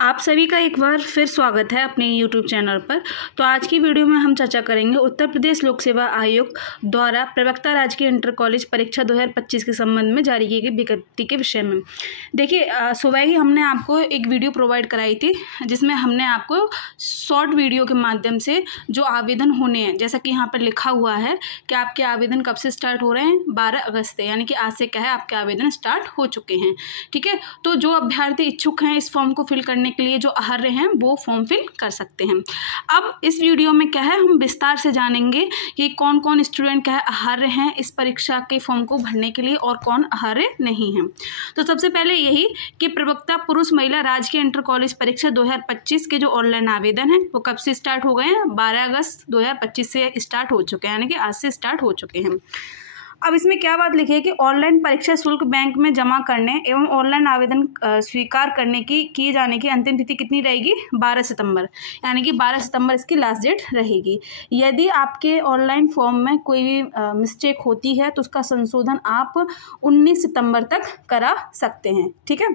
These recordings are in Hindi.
आप सभी का एक बार फिर स्वागत है अपने YouTube चैनल पर। तो आज की वीडियो में हम चर्चा करेंगे उत्तर प्रदेश लोक सेवा आयोग द्वारा प्रवक्ता राजकीय इंटर कॉलेज परीक्षा 2025 के संबंध में जारी की गई विज्ञप्ति के विषय में। देखिए, सुबह ही हमने आपको एक वीडियो प्रोवाइड कराई थी जिसमें हमने आपको शॉर्ट वीडियो के माध्यम से जो आवेदन होने हैं, जैसा कि यहाँ पर लिखा हुआ है कि आपके आवेदन कब से स्टार्ट हो रहे हैं, 12 अगस्त से, यानी कि आज से क्या है आपके आवेदन स्टार्ट हो चुके हैं। ठीक है, तो जो अभ्यर्थी इच्छुक हैं इस फॉर्म को फिल करने के लिए, जो अर्ह हैं वो फॉर्म फिल कर सकते हैं। अब इस वीडियो में क्या है, हम विस्तार से जानेंगे कि कौन कौन स्टूडेंट क्या है अर्ह हैं इस परीक्षा के फॉर्म को भरने के लिए और कौन अर्ह नहीं है। तो सबसे पहले यही कि प्रवक्ता पुरुष महिला राजकीय इंटर कॉलेज परीक्षा 2025 के जो ऑनलाइन आवेदन हैं वो कब से स्टार्ट हो गए हैं, 12 अगस्त 2025 से स्टार्ट हो चुके हैं, यानी कि आज से स्टार्ट हो चुके हैं। अब इसमें क्या बात लिखी है कि ऑनलाइन परीक्षा शुल्क बैंक में जमा करने एवं ऑनलाइन आवेदन स्वीकार करने की किए जाने की अंतिम तिथि कितनी रहेगी, 12 सितंबर, यानी कि 12 सितंबर इसकी लास्ट डेट रहेगी। यदि आपके ऑनलाइन फॉर्म में कोई भी मिस्टेक होती है तो उसका संशोधन आप 19 सितंबर तक करा सकते हैं। ठीक है,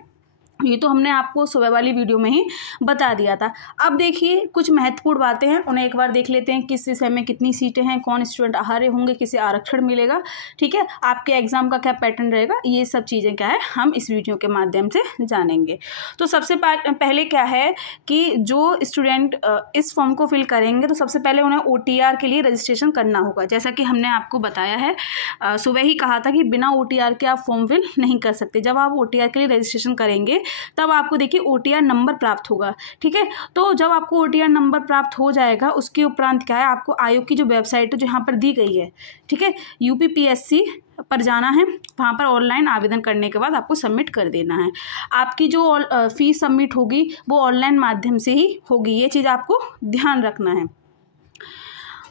ये तो हमने आपको सुबह वाली वीडियो में ही बता दिया था। अब देखिए कुछ महत्वपूर्ण बातें हैं, उन्हें एक बार देख लेते हैं। किस विषय में कितनी सीटें हैं, कौन स्टूडेंट अर्ह होंगे, किसे आरक्षण मिलेगा, ठीक है, आपके एग्जाम का क्या पैटर्न रहेगा, ये सब चीज़ें क्या है हम इस वीडियो के माध्यम से जानेंगे। तो सबसे पहले क्या है कि जो स्टूडेंट इस फॉर्म को फिल करेंगे तो सबसे पहले उन्हें OTR के लिए रजिस्ट्रेशन करना होगा। जैसा कि हमने आपको बताया है, सुबह ही कहा था कि बिना OTR के आप फॉर्म फिल नहीं कर सकते। जब आप OTR के लिए रजिस्ट्रेशन करेंगे तब आपको देखिए OTR नंबर प्राप्त होगा। ठीक है, तो जब आपको OTR नंबर प्राप्त हो जाएगा उसके उपरांत क्या है, आपको आयोग की जो वेबसाइट है जो यहाँ पर दी गई है, ठीक है, UPPSC पर जाना है। वहाँ पर ऑनलाइन आवेदन करने के बाद आपको सबमिट कर देना है। आपकी जो फीस सबमिट होगी वो ऑनलाइन माध्यम से ही होगी, ये चीज़ आपको ध्यान रखना है।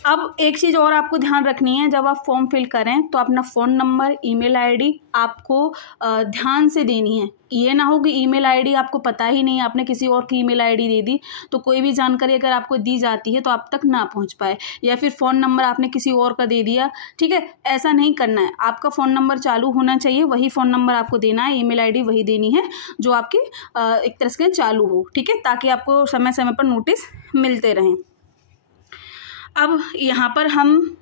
अब एक चीज़ और आपको ध्यान रखनी है, जब आप फॉर्म फिल करें तो अपना फ़ोन नंबर, ईमेल आईडी आपको ध्यान से देनी है। ये ना हो कि ईमेल आईडी आपको पता ही नहीं, आपने किसी और की ईमेल आईडी दे दी तो कोई भी जानकारी अगर आपको दी जाती है तो आप तक ना पहुंच पाए, या फिर फ़ोन नंबर आपने किसी और का दे दिया। ठीक है, ऐसा नहीं करना है। आपका फ़ोन नंबर चालू होना चाहिए, वही फ़ोन नंबर आपको देना है, ईमेल आईडी वही देनी है जो आपकी एक तरह से चालू हो। ठीक है, ताकि आपको समय समय पर नोटिस मिलते रहें। अब यहाँ पर हम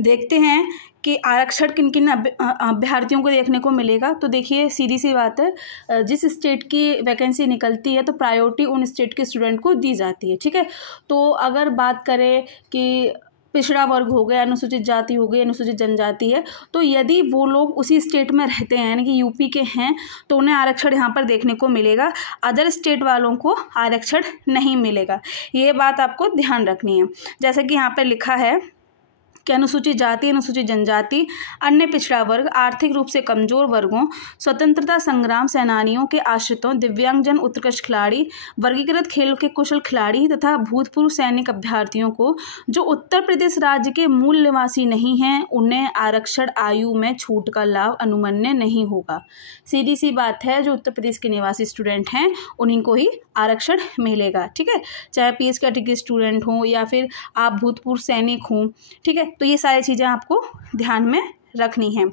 देखते हैं कि आरक्षण किन किन अभ्यर्थियों को देखने को मिलेगा। तो देखिए सीधी सी बात है, जिस स्टेट की वैकेंसी निकलती है तो प्रायोरिटी उन स्टेट के स्टूडेंट को दी जाती है। ठीक है, तो अगर बात करें कि पिछड़ा वर्ग हो गया, अनुसूचित जाति हो गई, अनुसूचित जनजाति है, तो यदि वो लोग उसी स्टेट में रहते हैं यानी कि यूपी के हैं तो उन्हें आरक्षण यहाँ पर देखने को मिलेगा। अदर स्टेट वालों को आरक्षण नहीं मिलेगा, ये बात आपको ध्यान रखनी है। जैसा कि यहाँ पर लिखा है कि अनुसूचित जाति, अनुसूचित जनजाति, अन्य पिछड़ा वर्ग, आर्थिक रूप से कमजोर वर्गों, स्वतंत्रता संग्राम सेनानियों के आश्रितों, दिव्यांगजन, उत्कृष्ट खिलाड़ी, वर्गीकृत खेल के कुशल खिलाड़ी तथा भूतपूर्व सैनिक अभ्यर्थियों को जो उत्तर प्रदेश राज्य के मूल निवासी नहीं हैं उन्हें आरक्षण आयु में छूट का लाभ अनुमन्य नहीं होगा। सीधी सी बात है, जो उत्तर प्रदेश के निवासी स्टूडेंट हैं उन्हीं को ही आरक्षण मिलेगा। ठीक है, चाहे PH कैटेगरी स्टूडेंट हों या फिर आप भूतपूर्व सैनिक हों। ठीक है, तो ये सारी चीज़ें आपको ध्यान में रखनी है।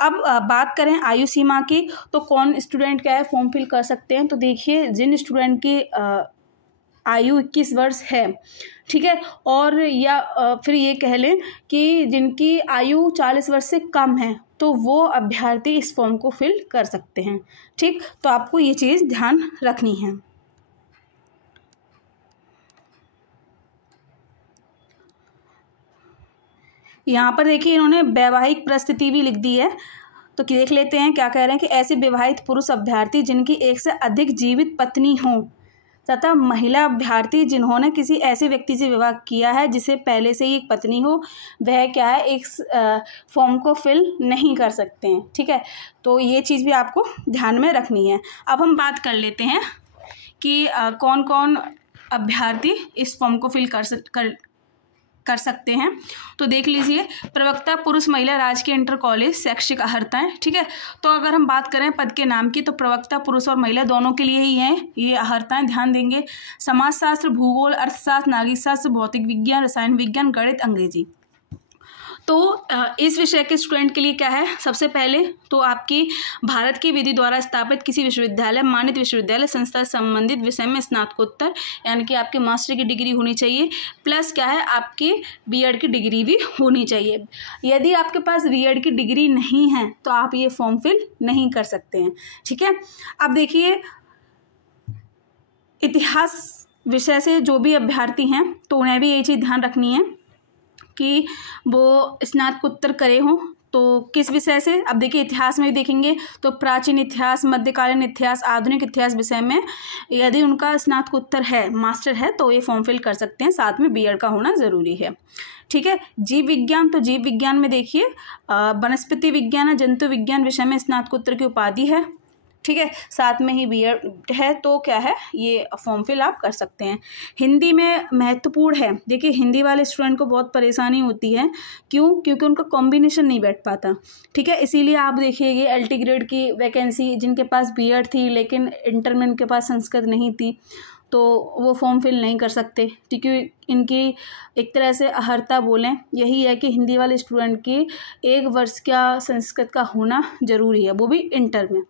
अब बात करें आयु सीमा की, तो कौन स्टूडेंट क्या है फॉर्म फिल कर सकते हैं। तो देखिए, जिन स्टूडेंट की आयु 21 वर्ष है, ठीक है, और या फिर ये कह लें कि जिनकी आयु 40 वर्ष से कम है तो वो अभ्यर्थी इस फॉर्म को फिल कर सकते हैं। ठीक, तो आपको ये चीज़ ध्यान रखनी है। यहाँ पर देखिए इन्होंने वैवाहिक परिस्थिति भी लिख दी है, तो देख लेते हैं क्या कह रहे हैं कि ऐसे विवाहित पुरुष अभ्यर्थी जिनकी एक से अधिक जीवित पत्नी हो तथा महिला अभ्यर्थी जिन्होंने किसी ऐसे व्यक्ति से विवाह किया है जिसे पहले से ही एक पत्नी हो, वह क्या है एक फॉर्म को फिल नहीं कर सकते हैं। ठीक है, तो ये चीज़ भी आपको ध्यान में रखनी है। अब हम बात कर लेते हैं कि कौन कौन अभ्यर्थी इस फॉर्म को फिल कर सकते हैं। तो देख लीजिए, प्रवक्ता पुरुष महिला राजकीय इंटर कॉलेज शैक्षिक अर्हताएं। ठीक है, तो अगर हम बात करें पद के नाम की तो प्रवक्ता पुरुष और महिला दोनों के लिए ही हैं ये अर्हताएं, ध्यान देंगे। समाजशास्त्र, भूगोल, अर्थशास्त्र, नागरिक शास्त्र, भौतिक विज्ञान, रसायन विज्ञान, गणित, अंग्रेजी। तो इस विषय के स्टूडेंट के लिए क्या है, सबसे पहले तो आपकी भारत की विधि द्वारा स्थापित किसी विश्वविद्यालय, मान्यता विश्वविद्यालय संस्था से संबंधित विषय में स्नातकोत्तर यानी कि आपके मास्टर की डिग्री होनी चाहिए, प्लस क्या है आपकी बीएड की डिग्री भी होनी चाहिए। यदि आपके पास बीएड की डिग्री नहीं है तो आप ये फॉर्म फिल नहीं कर सकते हैं। ठीक है, अब देखिए इतिहास विषय से जो भी अभ्यर्थी हैं तो उन्हें भी ये चीज़ ध्यान रखनी है कि वो स्नातकोत्तर करे हों तो किस विषय से। अब देखिए इतिहास में भी देखेंगे तो प्राचीन इतिहास, मध्यकालीन इतिहास, आधुनिक इतिहास विषय में यदि उनका स्नातकोत्तर है, मास्टर है, तो ये फॉर्म फिल कर सकते हैं, साथ में बीएड का होना ज़रूरी है। ठीक है, जीव विज्ञान, तो जीव विज्ञान में देखिए वनस्पति विज्ञान, जंतु विज्ञान विषय में स्नातकोत्तर की उपाधि है। ठीक है, साथ में ही बीएड है तो क्या है ये फॉर्म फिल आप कर सकते हैं। हिंदी में महत्वपूर्ण है, देखिए हिंदी वाले स्टूडेंट को बहुत परेशानी होती है, क्यों? क्योंकि उनका कॉम्बिनेशन नहीं बैठ पाता। ठीक है, इसीलिए आप देखिए ये एलटी ग्रेड की वैकेंसी जिनके पास बीएड थी लेकिन इंटर में उनके पास संस्कृत नहीं थी तो वो फॉर्म फिल नहीं कर सकते, क्योंकि इनकी एक तरह से अहर्ता बोलें यही है कि हिंदी वाले स्टूडेंट की 1 वर्ष का संस्कृत का होना ज़रूरी है, वो भी इंटर में।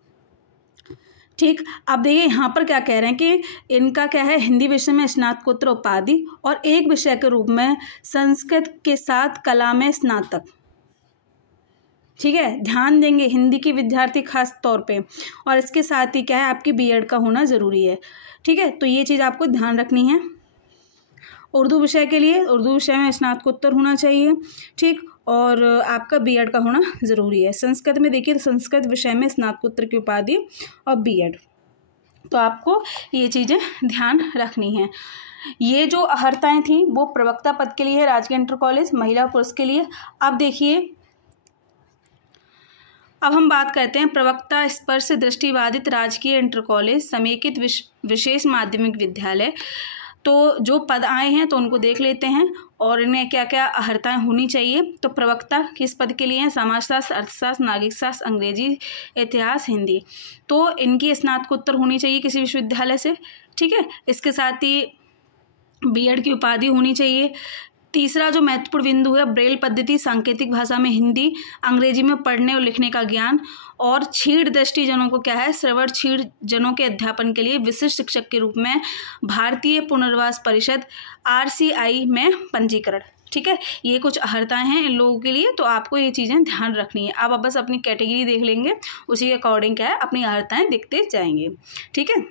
ठीक, अब देखिए यहाँ पर क्या कह रहे हैं कि इनका क्या है हिंदी विषय में स्नातकोत्तर उपाधि और एक विषय के रूप में संस्कृत के साथ कला में स्नातक। ठीक है, ध्यान देंगे हिंदी के विद्यार्थी खास तौर पे, और इसके साथ ही क्या है आपकी बीएड का होना ज़रूरी है। ठीक है, तो ये चीज़ आपको ध्यान रखनी है। उर्दू विषय के लिए उर्दू विषय में स्नातकोत्तर होना चाहिए। ठीक, और आपका बीएड का होना ज़रूरी है। संस्कृत में देखिए तो संस्कृत विषय में स्नातकोत्तर की उपाधि और बीएड, तो आपको ये चीज़ें ध्यान रखनी हैं। ये जो अहर्ताएँ थी वो प्रवक्ता पद के लिए है राजकीय इंटर कॉलेज, महिला पुरुष के लिए। अब देखिए अब हम बात करते हैं प्रवक्ता स्पर्श दृष्टिबाधित राजकीय इंटर कॉलेज समेकित विशेष माध्यमिक विद्यालय। तो जो पद आए हैं तो उनको देख लेते हैं और इनमें क्या क्या अहर्ताएँ होनी चाहिए। तो प्रवक्ता किस पद के लिए हैं? समाजशास्त्र, अर्थशास्त्र, नागरिक शास्त्र, अंग्रेजी, इतिहास, हिंदी। तो इनकी स्नातकोत्तर होनी चाहिए किसी विश्वविद्यालय से। ठीक है, इसके साथ ही बीएड की उपाधि होनी चाहिए। तीसरा जो महत्वपूर्ण बिंदु है ब्रेल पद्धति, सांकेतिक भाषा में हिंदी, अंग्रेजी में पढ़ने और लिखने का ज्ञान, और क्षीण दृष्टि जनों को क्या है श्रवण क्षीण जनों के अध्यापन के लिए विशिष्ट शिक्षक के रूप में भारतीय पुनर्वास परिषद RCI में पंजीकरण। ठीक है, ये कुछ अहर्ताएँ हैं इन लोगों के लिए, तो आपको ये चीज़ें ध्यान रखनी है। आप बस अपनी कैटेगरी देख लेंगे, उसी के अकॉर्डिंग क्या है अपनी अहर्ताएँ देखते जाएंगे। ठीक है,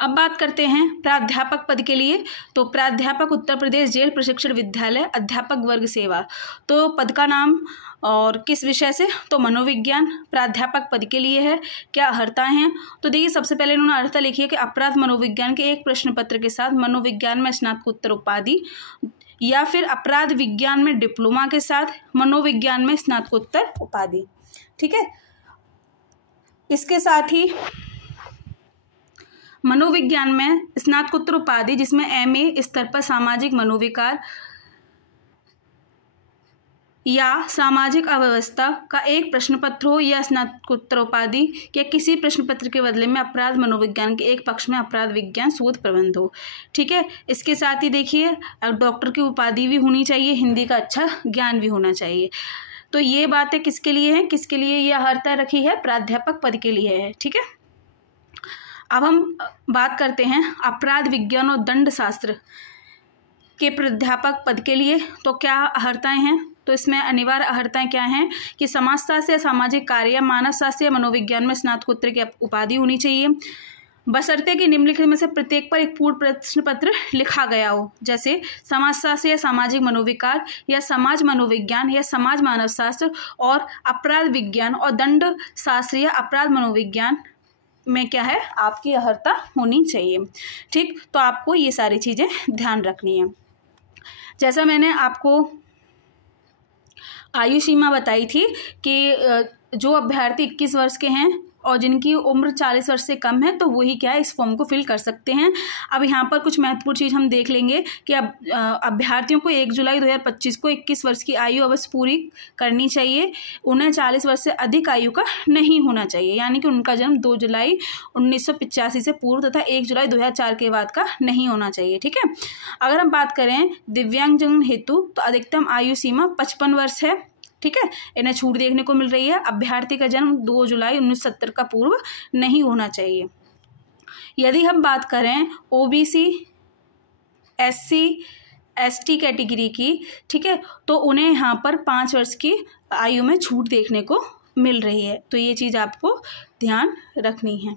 अब बात करते हैं प्राध्यापक पद के लिए। तो प्राध्यापक उत्तर प्रदेश जेल प्रशिक्षण विद्यालय अध्यापक वर्ग सेवा, तो पद का नाम और किस विषय से? तो मनोविज्ञान प्राध्यापक पद के लिए है। क्या अहर्ताएँ हैं? तो देखिए सबसे पहले इन्होंने अहर्ता लिखी है कि अपराध मनोविज्ञान के एक प्रश्न पत्र के साथ मनोविज्ञान में स्नातकोत्तर उपाधि, या फिर अपराध विज्ञान में डिप्लोमा के साथ मनोविज्ञान में स्नातकोत्तर उपाधि। ठीक है, इसके साथ ही मनोविज्ञान में स्नातकोत्तर उपाधि जिसमें MA स्तर पर सामाजिक मनोविकार या सामाजिक अव्यवस्था का एक प्रश्न पत्र हो, या स्नातकोत्तर उपाधि या किसी प्रश्न पत्र के बदले में अपराध मनोविज्ञान के एक पक्ष में अपराध विज्ञान शोध प्रबंध हो। ठीक है, इसके साथ ही देखिए डॉक्टर की उपाधि भी होनी चाहिए, हिंदी का अच्छा ज्ञान भी होना चाहिए। तो ये बातें किसके लिए हैं? किसके लिए ये अहर्ता रखी है? प्राध्यापक पद के लिए है। ठीक है, अब हम बात करते हैं अपराध विज्ञान और दंड शास्त्र के प्राध्यापक पद के लिए। तो क्या अहर्ताएँ हैं? तो इसमें अनिवार्य अहर्ताएँ क्या हैं कि समाजशास्त्र या सामाजिक कार्य या मानव शास्त्र या मनोविज्ञान में स्नातकोत्तर की उपाधि होनी चाहिए, बशर्ते कि निम्नलिखित में से प्रत्येक पर एक पूर्ण प्रश्न पत्र लिखा गया हो, जैसे समाजशास्त्र या सामाजिक मनोविकार या समाज मनोविज्ञान या समाज मानव शास्त्र, और अपराध विज्ञान और दंड शास्त्र या अपराध मनोविज्ञान में क्या है आपकी अहर्ता होनी चाहिए। ठीक, तो आपको ये सारी चीज़ें ध्यान रखनी है। जैसा मैंने आपको आयु सीमा बताई थी कि जो अभ्यर्थी 21 वर्ष के हैं और जिनकी उम्र 40 वर्ष से कम है तो वही क्या है, इस फॉर्म को फिल कर सकते हैं। अब यहाँ पर कुछ महत्वपूर्ण चीज़ हम देख लेंगे कि अब अभ्यर्थियों को 1 जुलाई 2025 को 21 वर्ष की आयु अवश्य पूरी करनी चाहिए। उन्हें 40 वर्ष से अधिक आयु का नहीं होना चाहिए, यानी कि उनका जन्म 2 जुलाई 1985 से पूर्व तथा 1 जुलाई 2004 के बाद का नहीं होना चाहिए। ठीक है। अगर हम बात करें दिव्यांगजन हेतु तो अधिकतम आयु सीमा 55 वर्ष है। ठीक है, इन्हें छूट देखने को मिल रही है। अभ्यर्थी का जन्म 2 जुलाई 1970 का पूर्व नहीं होना चाहिए। यदि हम बात करें ओबीसी, एससी, एसटी कैटेगरी की, ठीक है, तो उन्हें यहाँ पर 5 वर्ष की आयु में छूट देखने को मिल रही है। तो ये चीज़ आपको ध्यान रखनी है।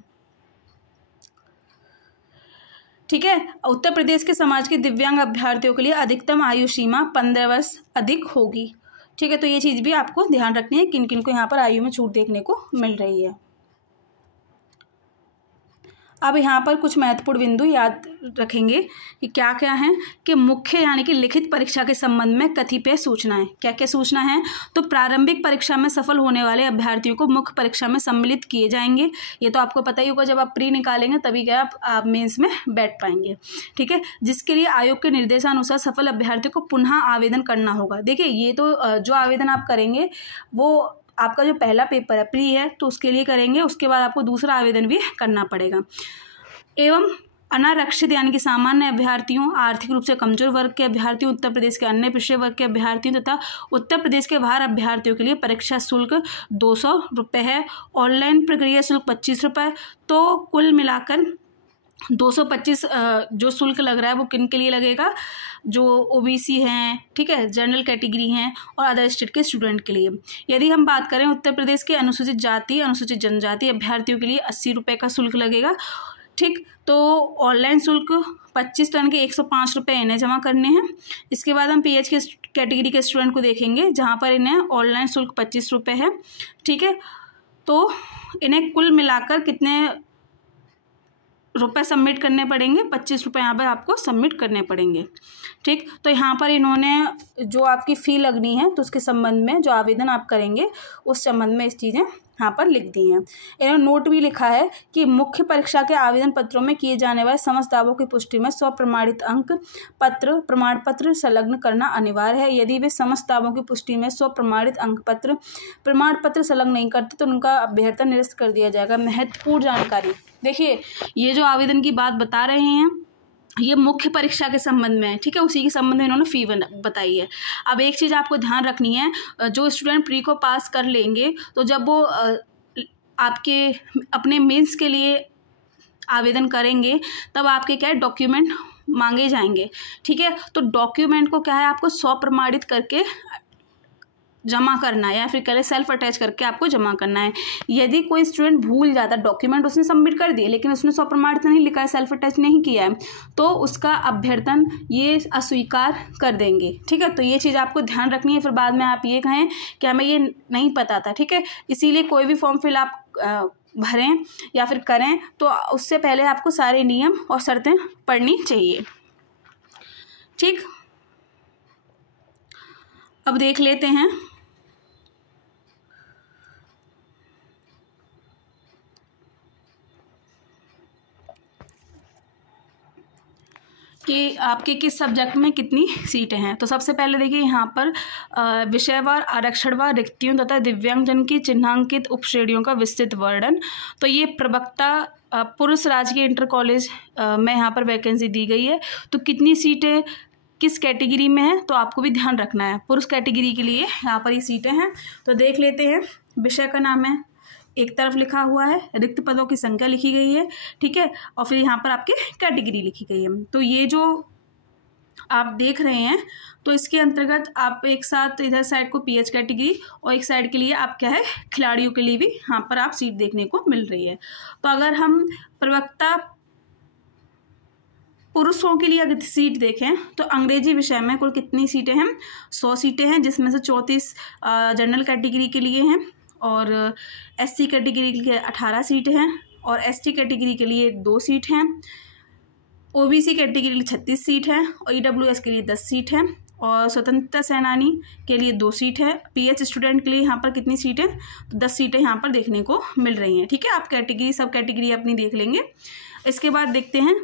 ठीक है। उत्तर प्रदेश के समाज के दिव्यांग अभ्यर्थियों के लिए अधिकतम आयु सीमा 15 वर्ष अधिक होगी। ठीक है, तो ये चीज़ भी आपको ध्यान रखनी है किन किन को यहाँ पर आयु में छूट देखने को मिल रही है। अब यहाँ पर कुछ महत्वपूर्ण बिंदु याद रखेंगे कि क्या क्या हैं कि मुख्य यानी कि लिखित परीक्षा के संबंध में कतिपय सूचनाएं। क्या क्या सूचना है? तो प्रारंभिक परीक्षा में सफल होने वाले अभ्यर्थियों को मुख्य परीक्षा में सम्मिलित किए जाएंगे। ये तो आपको पता ही होगा, जब आप प्री निकालेंगे तभी क्या आप मेंस में बैठ पाएंगे। ठीक है, जिसके लिए आयोग के निर्देशानुसार सफल अभ्यर्थियों को पुनः आवेदन करना होगा। देखिए, ये तो जो आवेदन आप करेंगे वो आपका जो पहला पेपर है प्री है तो उसके लिए करेंगे, उसके बाद आपको दूसरा आवेदन भी करना पड़ेगा। एवं अनारक्षित यानी कि सामान्य अभ्यर्थियों, आर्थिक रूप से कमजोर वर्ग के अभ्यर्थियों, उत्तर प्रदेश के अन्य पिछड़े वर्ग के अभ्यर्थियों तथा उत्तर प्रदेश के बाहर अभ्यर्थियों के लिए परीक्षा शुल्क 200 रुपये है। ऑनलाइन प्रक्रिया शुल्क 25 रुपये। तो कुल मिलाकर 225 जो शुल्क लग रहा है वो किन के लिए लगेगा? जो ओबीसी हैं, ठीक है, जनरल कैटेगरी हैं और अदर स्टेट के स्टूडेंट के लिए। यदि हम बात करें उत्तर प्रदेश के अनुसूचित जाति, अनुसूचित जनजाति अभ्यर्थियों के लिए 80 रुपये का शुल्क लगेगा। ठीक, तो ऑनलाइन शुल्क 25 टन के 105 रुपये इन्हें जमा करने हैं। इसके बाद हम पीएच के कैटेगरी के स्टूडेंट को देखेंगे जहाँ पर इन्हें ऑनलाइन शुल्क 25 रुपये है। ठीक है, तो इन्हें कुल मिलाकर कितने रुपए सबमिट करने पड़ेंगे? 25 रुपये यहाँ पर आपको सबमिट करने पड़ेंगे। ठीक, तो यहाँ पर इन्होंने जो आपकी फ़ी लगनी है तो उसके संबंध में जो आवेदन आप करेंगे उस संबंध में इस चीज़ें यहाँ पर लिख दी हैं। इन्होंने नोट भी लिखा है कि मुख्य परीक्षा के आवेदन पत्रों में किए जाने वाले समस्त दावों की पुष्टि में स्वप्रमाणित अंक पत्र प्रमाण पत्र संलग्न करना अनिवार्य है। यदि वे समस्त दावों की पुष्टि में स्वप्रमाणित अंक पत्र प्रमाण पत्र संलग्न नहीं करते तो उनका अभ्यर्थन निरस्त कर दिया जाएगा। महत्वपूर्ण जानकारी, देखिए ये जो आवेदन की बात बता रहे हैं ये मुख्य परीक्षा के संबंध में है। ठीक है, उसी के संबंध में इन्होंने फ़ी बताई है। अब एक चीज़ आपको ध्यान रखनी है, जो स्टूडेंट प्री को पास कर लेंगे तो जब वो आपके अपने मेंस के लिए आवेदन करेंगे तब आपके क्या है डॉक्यूमेंट मांगे जाएंगे। ठीक है, तो डॉक्यूमेंट को क्या है आपको स्वप्रमाणित करके जमा करना है या फिर करें सेल्फ अटैच करके आपको जमा करना है। यदि कोई स्टूडेंट भूल जाता, डॉक्यूमेंट उसने सबमिट कर दिए लेकिन उसने स्वप्रमाणित नहीं लिखा है, सेल्फ अटैच नहीं किया है, तो उसका अभ्यर्थन ये अस्वीकार कर देंगे। ठीक है, तो ये चीज़ आपको ध्यान रखनी है, फिर बाद में आप ये कहें कि हमें ये नहीं पता था। ठीक है, इसीलिए कोई भी फॉर्म फिल आप भरें या फिर करें तो उससे पहले आपको सारे नियम और शर्तें पढ़नी चाहिए। ठीक, अब देख लेते हैं कि आपके किस सब्जेक्ट में कितनी सीटें हैं। तो सबसे पहले देखिए यहाँ पर विषयवार आरक्षणवार रिक्तियों तथा दिव्यांगजन की चिन्हांकित उपश्रेणियों का विस्तृत वर्णन। तो ये प्रवक्ता पुरुष राजकीय इंटर कॉलेज में यहाँ पर वैकेंसी दी गई है। तो कितनी सीटें किस कैटेगरी में है तो आपको भी ध्यान रखना है। पुरुष कैटेगरी के लिए यहाँ पर ये सीटें हैं। तो देख लेते हैं, विषय का नाम है, एक तरफ लिखा हुआ है, रिक्त पदों की संख्या लिखी गई है। ठीक है, और फिर यहाँ पर आपके कैटेगरी लिखी गई है। तो ये जो आप देख रहे हैं तो इसके अंतर्गत आप एक साथ इधर साइड को पीएच कैटेगरी और एक साइड के लिए आप क्या है खिलाड़ियों के लिए भी यहाँ पर आप सीट देखने को मिल रही है। तो अगर हम प्रवक्ता पुरुषों के लिए अगर सीट देखें तो अंग्रेजी विषय में कुल कितनी सीटें हैं? 100 सीटें हैं, जिसमें से 34 जनरल कैटेगरी के लिए हैं और एससी कैटेगरी के लिए 18 सीटें हैं और एसटी कैटेगरी के लिए 2 सीट हैं, ओबीसी कैटेगरी के लिए 36 सीट है और ईडब्ल्यूएस के लिए 10 सीट है। और स्वतंत्रता सेनानी के लिए 2 सीट है। पीएच स्टूडेंट के लिए यहाँ पर कितनी सीटें, तो 10 सीटें यहाँ पर देखने को मिल रही हैं। ठीक है, आप कैटेगरी सब कैटेगरी अपनी देख लेंगे। इसके बाद देखते हैं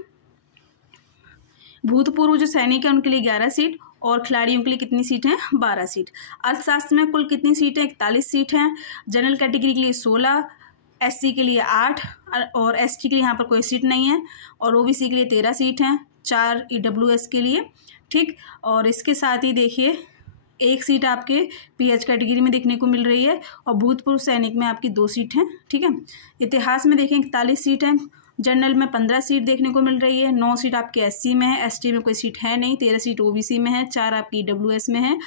भूतपूर्व जो सैनिक हैं उनके लिए 11 सीट और खिलाड़ियों के लिए कितनी सीट हैं, 12 सीट। अर्थशास्त्र में कुल कितनी सीटें, 41 सीट हैं। जनरल कैटेगरी के लिए 16, एससी के लिए 8 और एसटी के लिए यहाँ पर कोई सीट नहीं है, और ओबीसी के लिए 13 सीट हैं, 4 ईडब्ल्यूएस के लिए। ठीक, और इसके साथ ही देखिए 1 सीट आपके पीएच कैटेगरी में देखने को मिल रही है और भूतपूर्व सैनिक में आपकी 2 सीट हैं। ठीक है, इतिहास में देखें 41 सीट हैं, जनरल में 15 सीट देखने को मिल रही है, 9 सीट आपके एससी में है, एसटी में कोई सीट है नहीं, 13 सीट ओबीसी में है, 4 आपकी ईडब्ल्यूएस में है।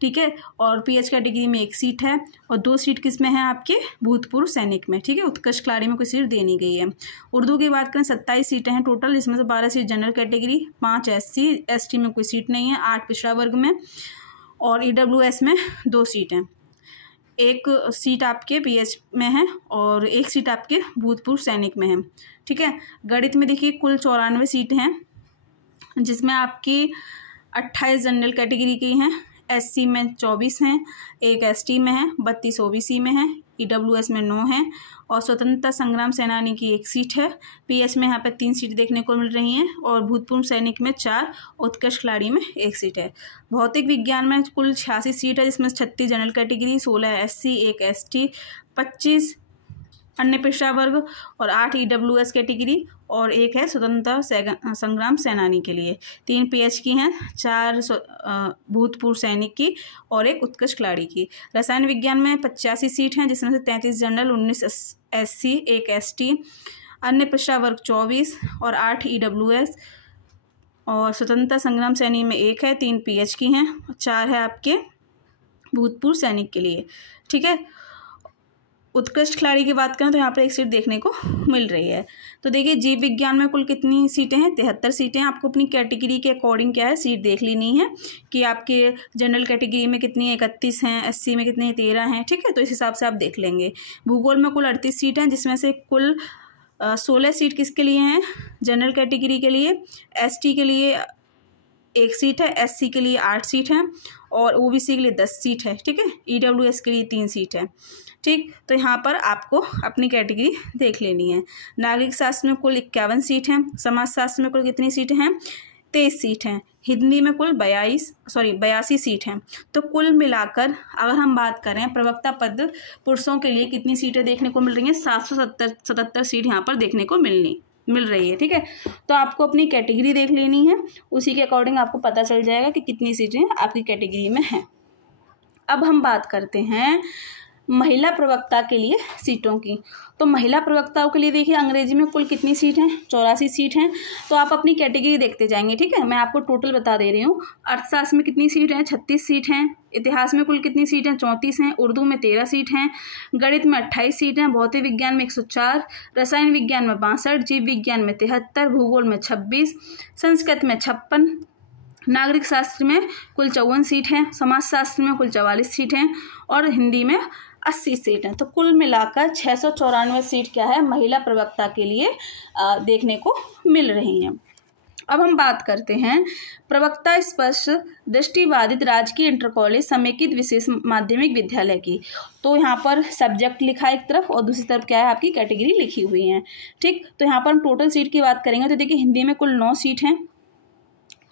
ठीक है, और पीएच कैटेगरी में 1 सीट है और 2 सीट किस में है, आपके भूतपूर्व सैनिक में। ठीक है, उत्कृष्ट खिलाड़ी में कोई सीट देनी गई है। उर्दू की बात करें 27 सीटें हैं टोटल, इसमें से 12 seat general category, 5 SC, ST में कोई सीट नहीं है, 8 पिछड़ा वर्ग में और ईडब्ल्यूएस में 2 सीट हैं। 1 सीट आपके पीएच में है और 1 सीट आपके भूतपूर्व सैनिक में है। ठीक है, गणित में देखिए कुल 94 सीट हैं, जिसमें आपकी 28 जनरल कैटेगरी की हैं, एससी में 24 हैं, 1 एसटी में है, 32 ओबीसी में है, ईडब्ल्यूएस में 9 हैं और स्वतंत्रता संग्राम सेनानी की 1 सीट है। पीएच में यहाँ पर 3 सीट देखने को मिल रही हैं और भूतपूर्व सैनिक में 4, उत्कृष्ट खिलाड़ी में 1 सीट है। भौतिक विज्ञान में कुल 86 सीट है, जिसमें 36 जनरल कैटेगरी, 16 एससी, 1 एसटी, 25 अन्य पिछड़ा वर्ग और 8 ईडब्ल्यूएस कैटेगरी और 1 है स्वतंत्रता संग्राम सेनानी के लिए। 3 पीएच की हैं, 4 भूतपूर्व सैनिक की और 1 उत्कृष्ट खिलाड़ी की। रसायन विज्ञान में 85 सीट हैं, जिसमें से 33 जनरल, 19 एससी, 1 एसटी, अन्य पिछड़ा वर्ग 24 और 8 ईडब्ल्यूएस और स्वतंत्रता संग्राम सैनिक में 1 है, 3 पीएच की हैं, 4 है आपके भूतपूर्व सैनिक के लिए। ठीक है, उत्कृष्ट खिलाड़ी की बात करें तो यहाँ पर 1 सीट देखने को मिल रही है। तो देखिए जीव विज्ञान में कुल कितनी सीटें हैं, 73 सीटें। आपको अपनी कैटेगरी के अकॉर्डिंग क्या है सीट देख लेनी है कि आपके जनरल कैटेगरी में कितनी 31 हैं, एससी में कितनी 13 हैं। ठीक है, तो इस हिसाब से आप देख लेंगे। भूगोल में कुल 38 सीट हैं, जिसमें से कुल 16 सीट किसके लिए हैं, जनरल कैटेगरी के लिए, एसटी के लिए 1 सीट है, एससी के लिए 8 सीट है और ओबीसी के लिए 10 सीट है। ठीक है, ईडब्ल्यूएस के लिए 3 सीट है। ठीक, तो यहाँ पर आपको अपनी कैटेगरी देख लेनी है। नागरिक शास्त्र में कुल 51 सीट हैं, समाज शास्त्र में कुल कितनी सीटें हैं, 23 सीट हैं, हिंदी में कुल 82 सीट हैं। तो कुल मिलाकर अगर हम बात करें प्रवक्ता पद पुरुषों के लिए कितनी सीटें देखने को मिल रही हैं, 777 सीट यहाँ पर देखने को मिल रही है। ठीक है, तो आपको अपनी कैटेगरी देख लेनी है, उसी के अकॉर्डिंग आपको पता चल जाएगा कि कितनी सीटें आपकी कैटेगरी में हैं। अब हम बात करते हैं महिला प्रवक्ता के लिए सीटों की। तो महिला प्रवक्ताओं के लिए देखिए अंग्रेजी में कुल कितनी सीट हैं, 84 सीट हैं। तो आप अपनी कैटेगरी देखते जाएंगे। ठीक है, मैं आपको टोटल बता दे रही हूँ। अर्थशास्त्र में कितनी सीट हैं, 36 सीट हैं। इतिहास में कुल कितनी सीट हैं, 34 हैं। उर्दू में 13 सीट हैं। गणित में 28 सीट हैं। भौतिक विज्ञान में 104, रसायन विज्ञान में 62, जीव विज्ञान में 73, भूगोल में 26, संस्कृत में 56, नागरिक शास्त्र में कुल 54 सीट हैं, समाज शास्त्र में कुल 44 सीट हैं और हिंदी में 80 सीट हैं। तो कुल मिलाकर 694 सीट क्या है, महिला प्रवक्ता के लिए देखने को मिल रही हैं। अब हम बात करते हैं प्रवक्ता स्पष्ट दृष्टिबाधित राजकीय इंटर कॉलेज समेकित विशेष माध्यमिक विद्यालय की। तो यहाँ पर सब्जेक्ट लिखा है एक तरफ और दूसरी तरफ क्या है आपकी कैटेगरी लिखी हुई है। ठीक, तो यहाँ पर हम टोटल सीट की बात करेंगे तो देखिए हिंदी में कुल 9 सीट हैं।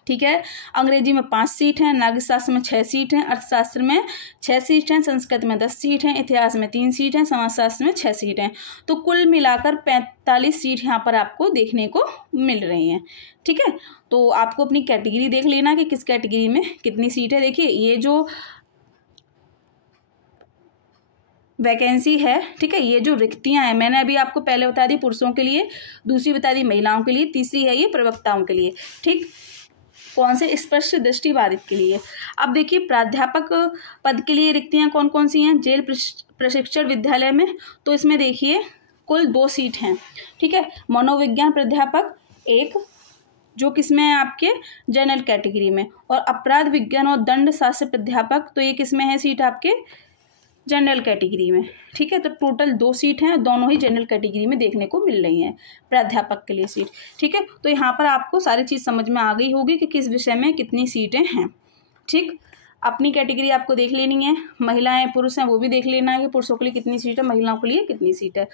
ठीक है, अंग्रेजी में 5 सीट हैं, नागरिक शास्त्र में 6 सीट हैं, अर्थशास्त्र में 6 सीट हैं, संस्कृत में 10 सीट हैं, इतिहास में 3 सीट हैं, समाजशास्त्र में 6 सीट हैं। तो कुल मिलाकर 45 सीट यहाँ पर आपको देखने को मिल रही हैं। ठीक है, तो आपको अपनी कैटेगरी देख लेना कि किस कैटेगरी में कितनी सीट है। देखिए ये जो वैकेंसी है, ठीक है, ये जो रिक्तियां हैं मैंने अभी आपको पहले बता दी पुरुषों के लिए, दूसरी बता दी महिलाओं के लिए, तीसरी है ये प्रवक्ताओं के लिए। ठीक, कौन से, स्पष्ट दृष्टिबाधित के लिए। अब देखिए प्राध्यापक पद के लिए रिक्तियां कौन कौन सी हैं, जेल प्रशिक्षण विद्यालय में। तो इसमें देखिए कुल 2 सीट हैं। ठीक है, मनोविज्ञान प्राध्यापक 1 जो किसमें है आपके जनरल कैटेगरी में, और अपराध विज्ञान और दंड शास्त्र प्राध्यापक तो ये किसमें है सीट आपके जनरल कैटेगरी में। ठीक है, तो टोटल 2 सीट हैं, दोनों ही जनरल कैटेगरी में देखने को मिल रही हैं प्राध्यापक के लिए सीट। ठीक है, तो यहाँ पर आपको सारी चीज़ समझ में आ गई होगी कि किस विषय में कितनी सीटें हैं। ठीक। अपनी कैटेगरी आपको देख लेनी है, महिलाएं पुरुष हैं वो भी देख लेना है कि पुरुषों के लिए कितनी सीट है, महिलाओं के लिए कितनी सीट है।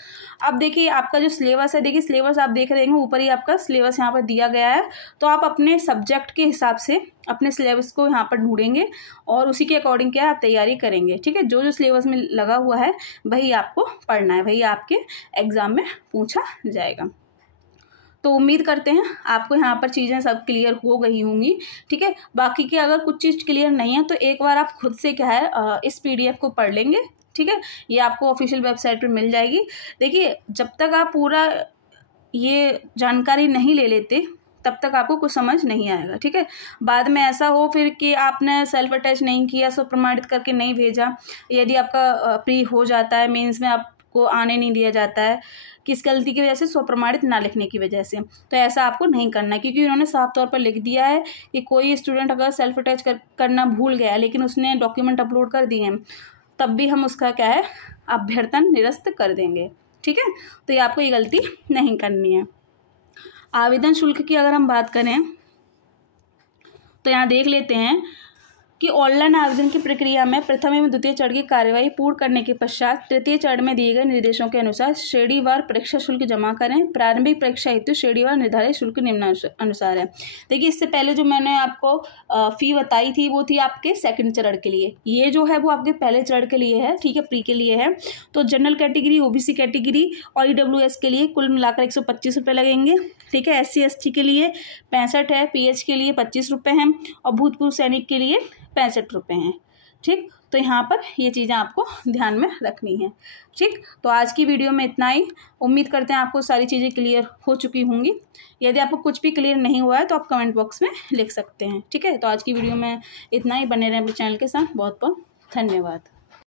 अब देखिए आपका जो सिलेबस है, देखिए सिलेबस आप देख रहे हैं ऊपर ही आपका सिलेबस यहाँ पर दिया गया है। तो आप अपने सब्जेक्ट के हिसाब से अपने सिलेबस को यहाँ पर ढूंढेंगे और उसी के अकॉर्डिंग क्या आप तैयारी करेंगे। ठीक है, जो जो सिलेबस में लगा हुआ है वही आपको पढ़ना है, वही आपके एग्जाम में पूछा जाएगा। तो उम्मीद करते हैं आपको यहाँ पर चीज़ें सब क्लियर हो गई होंगी। ठीक है, बाकी की अगर कुछ चीज़ क्लियर नहीं है तो एक बार आप खुद से क्या है इस PDF को पढ़ लेंगे। ठीक है, ये आपको ऑफिशियल वेबसाइट पर मिल जाएगी। देखिए जब तक आप पूरा ये जानकारी नहीं ले लेते तब तक आपको कुछ समझ नहीं आएगा। ठीक है, बाद में ऐसा हो फिर कि आपने सेल्फ अटैच नहीं किया, सब प्रमाणित करके नहीं भेजा, यदि आपका प्री हो जाता है, मेंस में आपको आने नहीं दिया जाता है, किस गलती की वजह से, स्वप्रमाणित ना लिखने की वजह से, तो ऐसा आपको नहीं करना है। क्योंकि उन्होंने साफ तौर पर लिख दिया है कि कोई स्टूडेंट अगर सेल्फ अटैच करना भूल गया लेकिन उसने डॉक्यूमेंट अपलोड कर दिए हैं तब भी हम उसका क्या है अभ्यर्थन निरस्त कर देंगे। ठीक है, तो ये आपको ये गलती नहीं करनी है। आवेदन शुल्क की अगर हम बात करें तो यहाँ देख लेते हैं कि ऑनलाइन आवेदन की प्रक्रिया में प्रथम एवं द्वितीय चरण की कार्यवाही पूर्ण करने के पश्चात तृतीय चरण में दिए गए निर्देशों के अनुसार श्रेणीवार परीक्षा शुल्क जमा करें। प्रारंभिक परीक्षा हेतु श्रेणीवार निर्धारित शुल्क निम्नानुसार है। देखिए इससे पहले जो मैंने आपको फी बताई थी वो थी आपके सेकंड चरण के लिए, ये जो है वो आपके पहले चरण के लिए है। ठीक है, प्री के लिए है। तो जनरल कैटेगरी, OBC कैटेगरी और EWS के लिए कुल मिलाकर 125 रुपये लगेंगे। ठीक है, SC ST के लिए 65 है, PH के लिए 25 रुपये हैं और भूतपूर्व सैनिक के लिए 65 रुपये हैं। ठीक, तो यहाँ पर ये चीज़ें आपको ध्यान में रखनी है। ठीक, तो आज की वीडियो में इतना ही। उम्मीद करते हैं आपको सारी चीज़ें क्लियर हो चुकी होंगी। यदि आपको कुछ भी क्लियर नहीं हुआ है तो आप कमेंट बॉक्स में लिख सकते हैं। ठीक है, तो आज की वीडियो में इतना ही। बने रहें अपने चैनल के साथ। बहुत बहुत धन्यवाद।